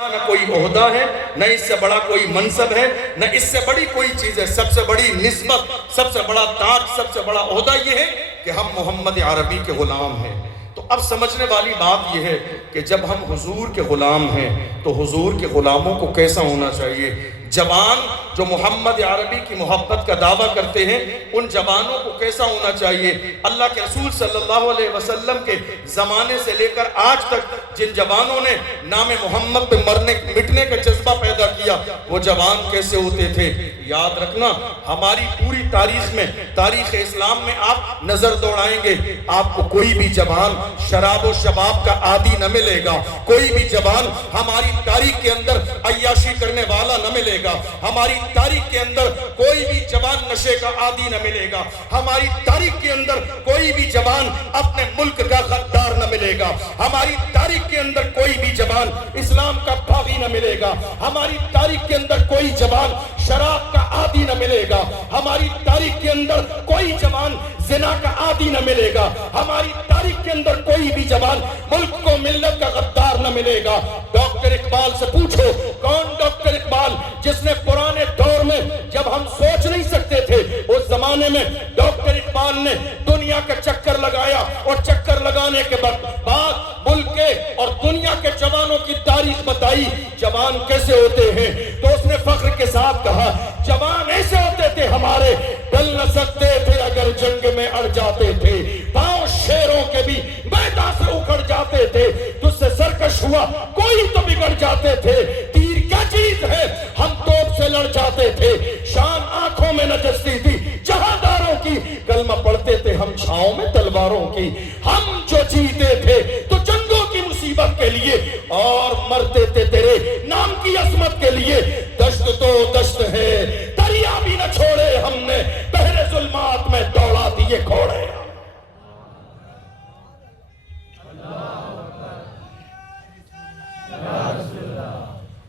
نہ کوئی عہدہ ہے، نہ اس سے بڑا کوئی منصب ہے، نہ اس سے بڑی کوئی چیز ہے۔ سب سے بڑی نسبت، سب سے بڑا تاج، سب سے بڑا عہدہ یہ ہے کہ ہم محمد عربی کے غلام ہیں۔ تو اب سمجھنے والی بات یہ ہے کہ جب ہم حضور کے غلام ہیں تو حضور کے غلاموں کو کیسا ہونا چاہیے؟ جوان جو محمد عربی کی محبت کا دعویٰ کرتے ہیں ان جوانوں کو کیسا ہونا چاہیے؟ اللہ کے رسول صلی اللہ علیہ وسلم کے زمانے سے لے کر آج تک جن جوانوں نے نام محمد پہ مٹنے کا جذبہ پیدا کیا وہ جوان کیسے ہوتے تھے؟ یاد رکھنا، ہماری پوری تاریخ میں، تاریخ اسلام میں آپ نظر دوڑائیں گے، آپ کو کوئی بھی جوان شراب و شباب کا عادی نہ ملے گا، کوئی بھی جوان ہماری تاریخ کے اندر عیاشی کرنے والا نہ ملے گا، ہماری تاریخ کے اندر کوئی بھی جوان نشے کا عادی نہ ملے گا، ہماری تاریخ کے اندر کوئی بھی جوان اپنے ملک کا غدار نہ ملے گا، ہماری تاریخ کے اندر کوئی بھی جوان اسلام کا باغی نہ ملے گا، ہماری تاریخ کے اندر کوئی جوان شراب کا عادی نہ ملے گا، ہماری تاریخ کے اندر کوئی جوان زنا کا عادی نہ ملے گا، ہماری تاریخ کے اندر کوئی بھی جوان ملک کو ملت کا غدار نہ ملے گا۔ ڈاکٹر اقبال سے پوچھو، کون ڈاکٹر اقبال جس نے پرانے دور میں جب ہم سوچ نہیں سکتے تھے اس زمانے میں ڈاکٹر اقبال نے دنیا کا چکر لگایا اور چکر لگانے کے بعد ملک کے اور دنیا کے جوانوں کی تاریخ بتائی جوان کیسے ہوتے ہیں، تو اس نے فخر کے ساتھ کہا جوان ایسے ہوتے تھے ہمارے، ڈل نہ سکتے تھے اگر جنگ میں اڑ جاتے تھے، پاؤں شیروں کے بھی میدان سے اکھڑ جاتے تھے، تجھ سے سرکش ہوا کوئی تو بگڑ جاتے تھے، تیر کیا چیز ہے ہم توپ سے لڑ جاتے تھے، شان آنکھوں میں نجستی تھی جہانداروں کی، کلمہ پڑھتے تھے ہم چھاؤں میں تلواروں کی، ہم جو جیتے تھے تو جنگوں کی مصیبت کے لیے اور مرتے تھے تیرے نام کی عظمت کے لیے، دشت تو دشت ہے دریا بھی نہ چھوڑے ہم نے، بحر ظلمات میں دوڑا دیے گھوڑے۔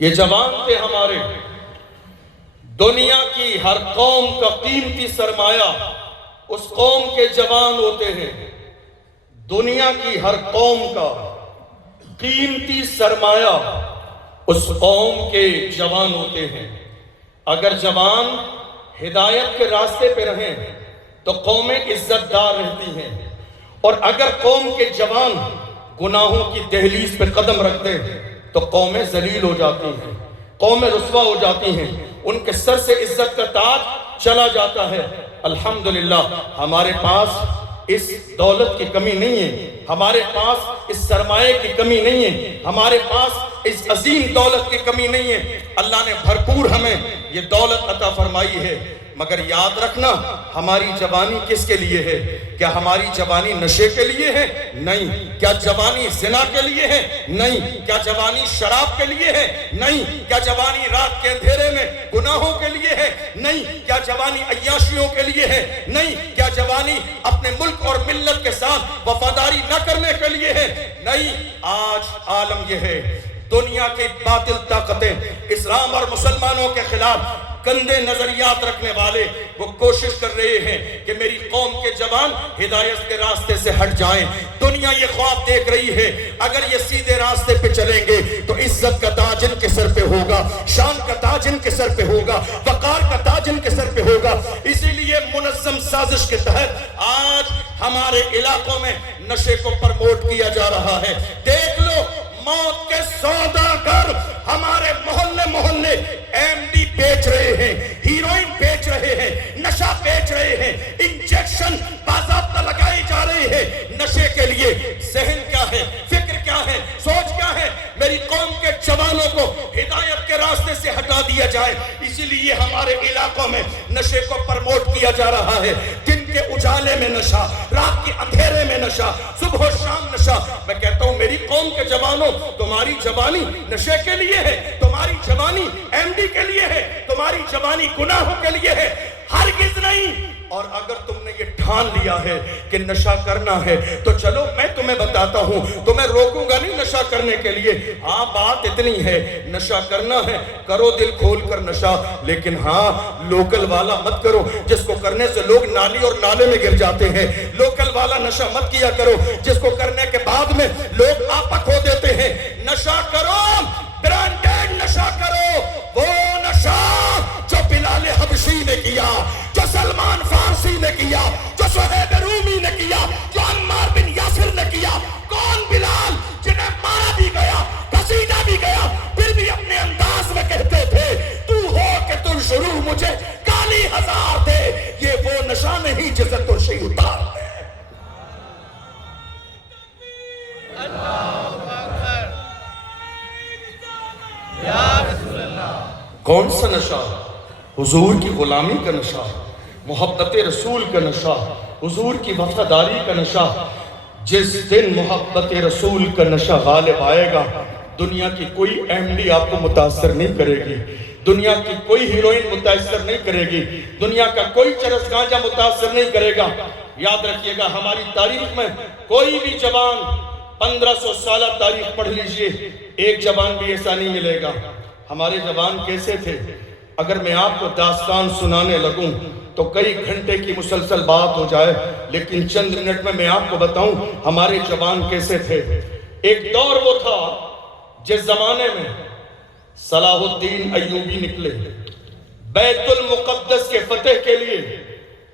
یہ جوان تھے ہمارے، دنیا کی ہر قوم کا قیمتی سرمایہ اس قوم کے جوان ہوتے ہیں، دنیا کی ہر قوم کا قیمتی سرمایہ اس قوم کے جوان ہوتے ہیں۔ اگر جوان ہدایت کے راستے پہ رہیں تو قومیں عزت دار رہتی ہیں، اور اگر قوم کے جوان گناہوں کی دہلیز پہ قدم رکھتے ہیں تو قومیں ذلیل ہو جاتی ہیں، قومیں رسوا ہو جاتی ہیں، ان کے سر سے عزت کا تاج چلا جاتا ہے۔ الحمدللہ ہمارے پاس اس دولت کی کمی نہیں ہے، ہمارے پاس اس سرمایے کی کمی نہیں ہے، ہمارے پاس اس عظیم دولت کی کمی نہیں ہے، اللہ نے بھرپور ہمیں یہ دولت عطا فرمائی ہے، مگر یاد رکھنا ہماری جوانی کس کے لیے ہے؟ کیا ہماری جوانی نشے کے لیے ہے؟ نہیں۔ کیا جوانی زنا کے لیے ہے؟ نہیں۔ کیا جوانی شراب کے لیے ہے؟ نہیں۔ کیا جوانی رات کے اندھیرے میں گناہوں کے لیے ہے؟ نہیں۔ کیا جوانی عیاشیوں کے لیے ہے؟ نہیں۔ کیا جوانی اپنے ملک اور ملت کے ساتھ وفاداری نہ کرنے کے لیے ہے؟ نہیں۔ آج عالم یہ ہے، دنیا کی باطل طاقتیں اسلام اور مسلمانوں کے خلاف گندے نظریات رکھنے والے وہ کوشش کر رہے ہیں کہ میری قوم کے جوان ہدایت کے راستے سے ہٹ جائیں۔ دنیا یہ خواب دیکھ رہی ہے اگر یہ سیدھے راستے پہ چلیں گے تو عزت کا تاج ان کے سر پہ ہوگا، شان کا تاج ان کے سر پہ ہوگا، وقار کا تاج ان کے سر پہ ہوگا۔ اسی لیے منظم سازش کے تحت آج ہمارے علاقوں میں نشے کو پرموٹ کیا جا رہا ہے۔ دیکھ لو موت کے سوداگر ہمارے محلے ایم ڈی بیچ رہے ہیں، ہیروئن بیچ رہے ہیں، نشہ بیچ رہے ہیں، انجیکشن باضابطہ لگائے جا رہے ہیں نشے کے لیے۔ ذہن کیا ہے، فکر کیا ہے، سوچ کیا ہے؟ میری قوم کے جوانوں کو ہدایت کے راستے سے ہٹا دیا جائے، اسی لیے ہمارے علاقوں میں نشے کو پرموٹ کیا جا رہا ہے۔ دن کے اجالے میں نشہ، رات کے اندھیرے میں نشہ، صبح و شام نشہ۔ میں کہتا ہوں میری قوم کے جوانوں، تمہاری جوانی نشے کے لیے ہے، تمہاری جوانی ایم ڈی کے لیے ہے، تمہاری جوانی گناہوں کے لیے ہے، ہرگز نہیں۔ اور اگر تم نے یہ ٹھان لیا ہے کہ نشہ کرنا ہے تو چلو میں تمہیں بتاتا ہوں، تمہیں روکوں گا نہیں نشہ کرنے کے لیے۔ ہاں بات اتنی ہے، نشہ کرنا ہے کرو دل کھول کر نشہ، لیکن ہاں لوکل والا مت کرو جس کو کرنے سے لوگ نالی اور نالے میں گر جاتے ہیں۔ لوکل والا نشہ مت کیا کرو جس کو کرنے کے بعد میں لوگ آپا کھو دیتے ہیں۔ نشہ کرو برانڈیڈ نشہ کرو، وہ نشہ جو بلال حبشی نے کیا، جو سلمان فارسی نے کیا، جو صہیب رومی نے کیا، جو عمار بن یاسر نے کیا۔ کون بلال جنہیں مارا بھی گیا، گھسیٹا بھی گیا، پھر بھی اپنے انداز میں کہتے تھے تو ہو کہ تر شروع مجھے گالی ہزار دے۔ یہ وہ نشہ نہیں جسے ترشی اتار دے۔ کون سا نشہ؟ حضور کی غلامی کا نشہ، محبت رسول کا نشہ، حضور کی وفاداری کا نشہ۔ جس دن محبت رسول کا نشہ غالب آئے گا، دنیا کی کوئی ایم ڈی آپ کو متاثر نہیں کرے گی، دنیا کی کوئی ہیروئن متاثر نہیں کرے گی، دنیا کا کوئی چرس گانجا متاثر نہیں کرے گا۔ یاد رکھیے گا، ہماری تاریخ میں کوئی بھی جوان 1500 سالہ تاریخ پڑھ لیجئے، ایک جوان بھی ایسا نہیں ملے گا۔ ہمارے جوان کیسے تھے؟ اگر میں آپ کو داستان سنانے لگوں تو کئی گھنٹے کی مسلسل بات ہو جائے، لیکن چند منٹ میں آپ کو بتاؤں ہمارے جوان کیسے تھے۔ ایک دور وہ تھا جس زمانے میں صلاح الدین ایوبی نکلے بیت المقدس کے فتح کے لیے۔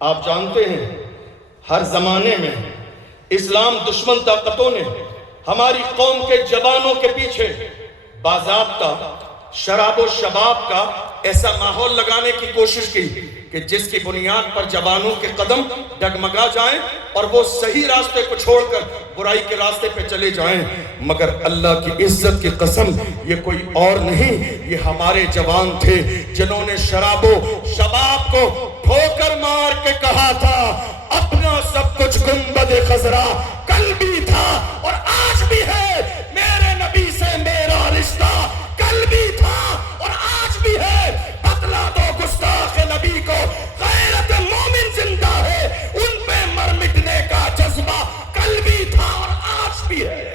آپ جانتے ہیں ہر زمانے میں اسلام دشمن طاقتوں نے ہماری قوم کے جوانوں کے پیچھے باضابطہ شراب و شباب کا ایسا ماحول لگانے کی کوشش کی کہ جس کی بنیاد پر جوانوں کے قدم ڈگمگا جائیں اور وہ صحیح راستے کو چھوڑ کر برائی کے راستے پہ چلے جائیں۔ مگر اللہ کی عزت کی قسم، یہ کوئی اور نہیں، یہ ہمارے جوان تھے جنہوں نے شراب و شباب کو ٹھوکر مار کے کہا تھا اپنا سب کچھ گنبد خضرا کل بھی تھا اور آج بھی ہے، میرے نبی سے میرا رشتہ کل بھی تھا اور آج بھی ہے۔ بتلا دو گستاخ نبی کو غیرت مومن زندہ ہے، ان پہ مر مٹنے کا جذبہ کل بھی تھا اور آج بھی ہے۔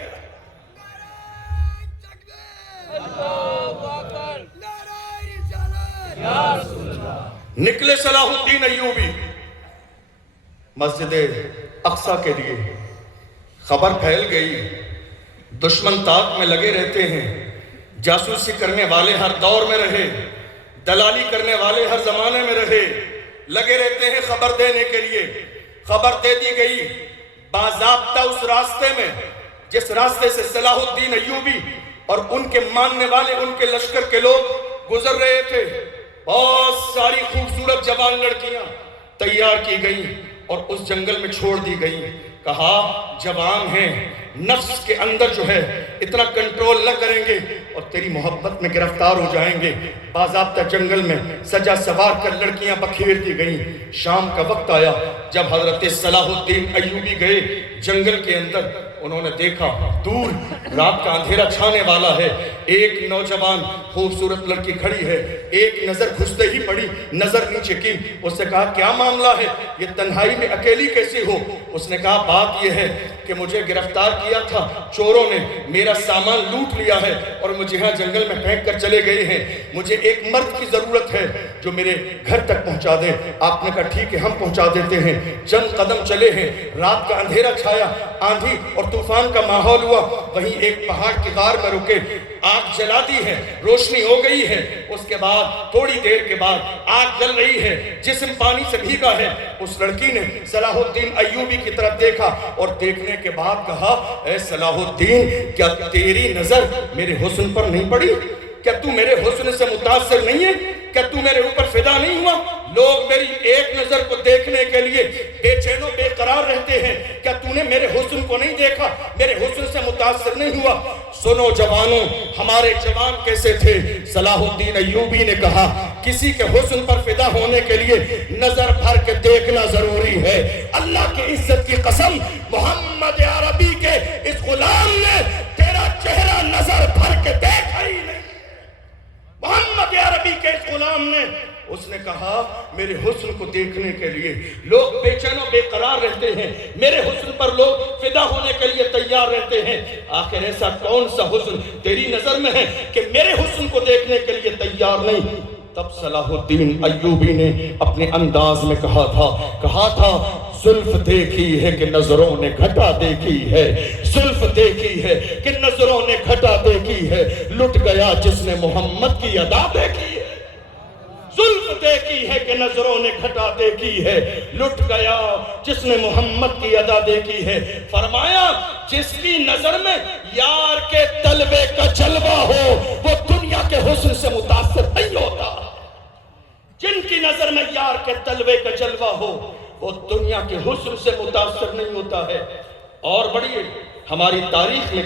نکلے صلاح الدین ایوبی مسجد اقصی کے لیے، خبر پھیل گئی، دشمن طاق میں لگے رہتے ہیں، جاسوسی کرنے والے ہر دور میں رہے، دلالی کرنے والے ہر زمانے میں رہے، لگے رہتے ہیں خبر دینے کے لیے۔ خبر دے دی گئی باضابطہ اس راستے میں جس راستے سے صلاح الدین ایوبی اور ان کے ماننے والے، ان کے لشکر کے لوگ گزر رہے تھے۔ بہت ساری خوبصورت جوان لڑکیاں تیار کی گئیں اور اس جنگل میں چھوڑ دی گئیں۔ کہا جوان ہیں، نفس کے اندر جو ہے اتنا کنٹرول نہ کریں گے اور تیری محبت میں گرفتار ہو جائیں گے۔ باضابطہ جنگل میں سجا سوار کر لڑکیاں بکھیر دی گئیں۔ شام کا وقت آیا جب حضرت صلاح الدین ایوبی گئے جنگل کے اندر، انہوں نے دیکھا دور رات کا اندھیرا چھانے والا ہے، ایک نوجوان خوبصورت لڑکی کھڑی ہے۔ ایک نظر گھستے ہی پڑی، نظر نیچے کی، اس سے کہا کیا معاملہ ہے، یہ تنہائی میں اکیلی کیسی ہو؟ اس نے کہا بات یہ ہے کہ مجھے گرفتار کیا تھا چوروں نے، میرا سامان لوٹ لیا ہے اور مجھے یہاں جنگل میں پھینک کر چلے گئے ہیں۔ مجھے ایک مرد کی ضرورت ہے جو میرے گھر تک پہنچا دے۔ آپ نے کہا ٹھیک ہے ہم پہنچا دیتے ہیں۔ چند قدم چلے ہیں، رات کا اندھیرا چھایا، آندھی اور طوفان کا ماحول ہوا۔ وہیں ایک پہاڑ کی غار میں رکے، آگ جلا دی ہے، روشنی ہو گئی ہے۔ اس کے بعد تھوڑی دیر کے بعد آگ جل رہی ہے، جسم پانی سے بھیگا ہے۔ اس لڑکی نے صلاح الدین ایوبی کی طرف دیکھا اور دیکھنے کے بعد کہا اے صلاح الدین، کیا تیری نظر میرے حسن پر نہیں پڑی؟ کیا تو میرے حسن سے متاثر نہیں ہے؟ کیا تو میرے اوپر فدا نہیں ہوا؟ لوگ میری ایک نظر کو دیکھنے کے لیے بے چین و بے قرار رہتے ہیں، کیا تو نے میرے حسن کو نہیں دیکھا؟ میرے حسن سے متاثر نہیں ہوا؟ سنو جوانوں، ہمارے جوان کیسے تھے؟ صلاح الدین ایوبی نے کہا کسی کے حسن پر فدا ہونے کے لیے نظر بھر کے دیکھنا ضروری ہے۔ اللہ کی عزت کی قسم، محمد عربی کے اس غلام نے تیرا چہرہ نظر بھر کے دیکھا ہی نہیں۔ محمد عربی کے اس غلام نے، اس نے کہا میرے حسن کو دیکھنے کے لیے لوگ بے چین و بے قرار رہتے ہیں، میرے حسن پر لوگ فدا ہونے کے لیے تیار رہتے ہیں، آخر ایسا کون سا حسن تیری نظر میں ہے کہ میرے حسن کو دیکھنے کے لیے تیار نہیں؟ تب صلاح الدین ایوبی نے اپنے انداز میں کہا تھا زلف دیکھی ہے کہ نظروں نے گھٹا دیکھی ہے، زلف دیکھی ہے کہ نظروں نے گھٹا دیکھی ہے، لٹ گیا جس نے محمد کی ادا دیکھی ہے، زلف دیکھی ہے کہ نظروں نے گھٹا دیکھی ہے، لٹ گیا جس نے محمد کی ادا دیکھی ہے۔ فرمایا جس کی نظر میں یار کے طلبے کا جلوہ ہو وہ دنیا کے حسن سے متاثر نہیں ہوتا، جن کی نظر میں یار کے طلبے کا جلوہ ہو وہ دنیا کے حسن سے متاثر نہیں ہوتا ہے۔ اور بڑی ہماری تاریخ میں